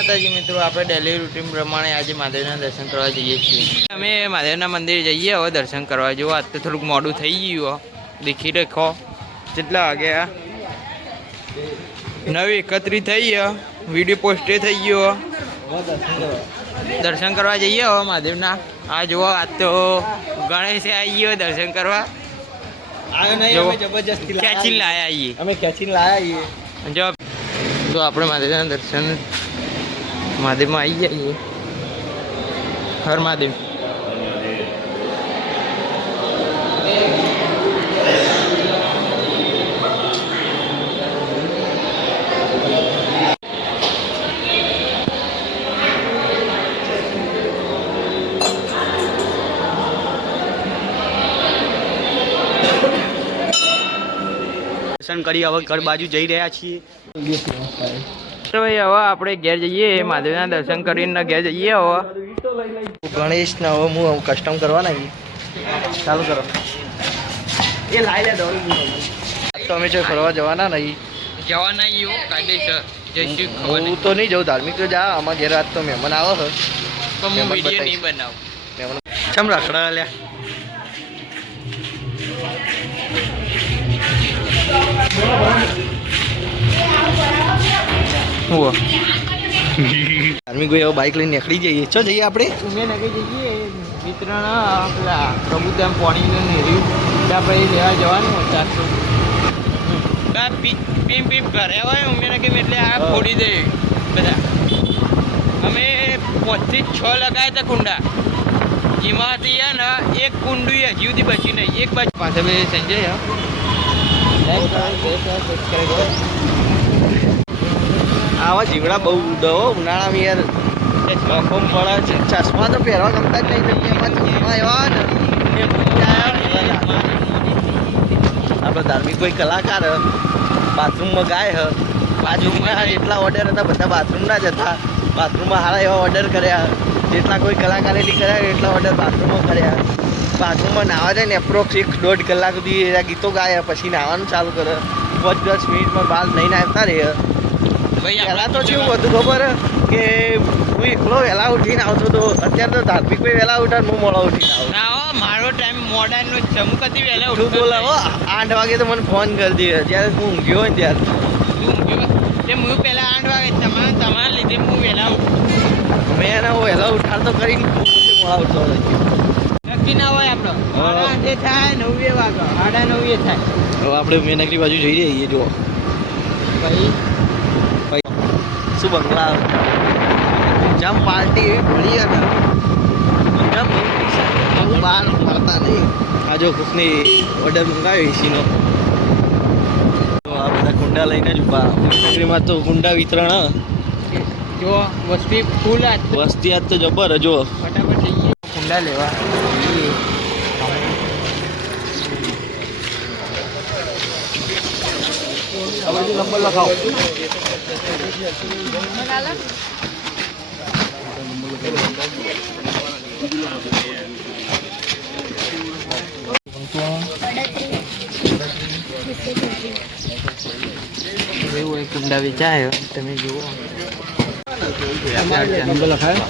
માતાજી મિત્રો, આપણે ડેલી રૂટીન પ્રમાણે આજે મહાદેવના દર્શન કરવા જઈએ છીએ. અમે મહાદેવના મંદિરે જઈએ હવે દર્શન કરવા. જો આજ તો થોડુંક મોડું થઈ ગયું. દેખી રાખો કેટલા વાગ્યા 9:31 થઈ ગયા. વિડીયો પોસ્ટે થઈ ગયો. દર્શન કરવા જઈએ હવે મહાદેવના. આ જુઓ આજ તો ગણેશ આવી ગયો દર્શન કરવા. ખેંચીને લાયા આવીએ અમે ખેંચીને લાયા આવીએ. જો આપણે મહાદેવના દર્શન મહાદેવમાં આવી જઈએ. હર મહાદેવ. દર્શન કરી હવે ઘર બાજુ જઈ રહ્યા છીએ. તો ભાઈ હવે આપણે ઘેર જઈએ. મહાદેવના દર્શન કરીને ઘેર જઈએ. હવે ગણેશના હવે હું કસ્ટમ કરવાના ચાલુ કરો. એ લાઈ લે દોડી. તો અમે જો ફરવા જવાના નહીં. જવાના ઈઓ કાયદેસર જઈશું. હું તો નહીં જાઉં ધાર્મિક તો જા. આમાં ઘેર આજ તો મહેમાન આવો છે પણ હું વિડીયો નહીં બનાવું. ચમ રખડા લ્યા. ધાર્મિક ભાઈ હવે બાઇક લઈને નીકળી જઈએ. ચો જઈએ આપણે ઉમે નગર જઈએ. મિત્રના પેલા પ્રભુધામ પાણી નેર્યું એટલે આપણે એ લેવા જવાનું 400 પીમ પીમ ઘરે હોય ઉમે નગર એટલે આ ફોડી દે બધા. અમે 5 થી 6 લગાવ્યા હતા કુંડા. એમાંથી ને એક કુંડું હજી સુધી બચી નહીં. એક બાજુ પાસે બે સંજય આવા જીવડા બહુ ઉડો ઉનાળામાં યાર. બફમ પડે છે. ચશ્મા તો પહેરવા ગમતા જ નહીં. એમાં ચશ્મા એવા ને આપણો ધાર્મિક કોઈ કલાકાર બાથરૂમમાં ગાય હ. બાથરૂમમાં એટલા ઓર્ડર હતા બધા બાથરૂમના જ હતા. બાથરૂમમાં સારા એવા ઓર્ડર કર્યા. જેટલા કોઈ કલાકારે નહીં કર્યા એટલા ઓર્ડર બાથરૂમમાં કર્યા. બાથરૂમમાં નાવા જાય ને એપ્રોક્સ 1-1.5 કલાક સુધી એના ગીતો ગાયા. પછી નાવાનું ચાલુ કરે. 5-10 મિનિટમાં બાલ નહીં આવતા રહે. પહેલાં તો શું બધું ખબર કે હું એકલો વહેલા ઉઠીને આવતો હતો. અત્યારે તો ધાર્મિક ભાઈ વહેલા ઉઠા હું મોડા ઉઠીને આવું. મારો ટાઈમ મોડર્નનો જ છે. હું કદી વહેલા તું બોલાવો 8 વાગે તો મને ફોન કરી દે. જ્યારે હું ઊંઘ્યો હોય ને ત્યારે હું પહેલાં 8 વાગે તમારા લીધે હું વહેલા ઉઠું. મેં એને વહેલા ઉઠાડતો કરીને મોડા ઉઠતો નક્કી ના હોય આપણો. 8 થાય 9 વાગે 9:30 થાય. હવે આપણે મેનગરી બાજુ જઈ રહીએ. જુઓ ભાઈ શું બંગલા જમ પાર્ટી એવી ભળી ને જમ બહાર ફરતા નહીં. આ જો કોકની ઓર્ડર મંગાવ્યો એસીનો. તો આ બધા કુંડા લઈને જ ઉભા. મેનગરીમાં તો કુંડા વિતરણ જો વસ્તી ફૂલ વસ્તી આજ તો જબર. જો ફટાફટ જઈએ કુંડા લેવા. નંબર લખાવો. એવું એક કુંડા વેચાય તમે જુઓ. નંબર લખાય.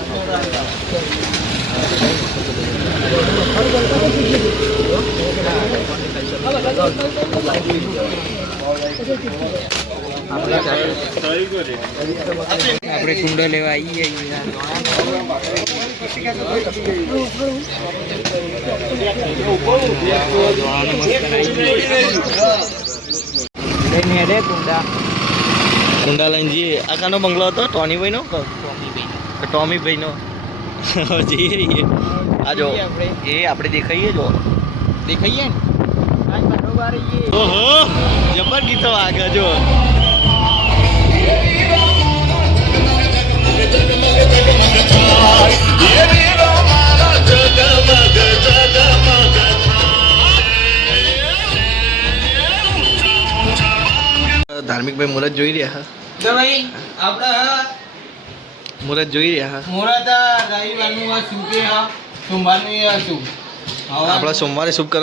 આપણે કુંડો લેવા આવીએ. કુંડા લઈને જઈએ. આ કાનો બંગલો હતો ટોનીભાઈનો ટોમીભાઈનો. જઈએ આ જો એ આપણે દેખાઈએ. જો દેખાઈએ ને બરોબર. ઓહો જબર ગીતો આગળ જો. ધાર્મિક ભાઈ મુહૂર્ત જોઈ રહ્યા. મુહૂર્ત જોઈ રહ્યા. મુહૂર્ત રવિવારનું શુભ સોમવારનું શુભ. આપણે સોમવારે શુભ કરવા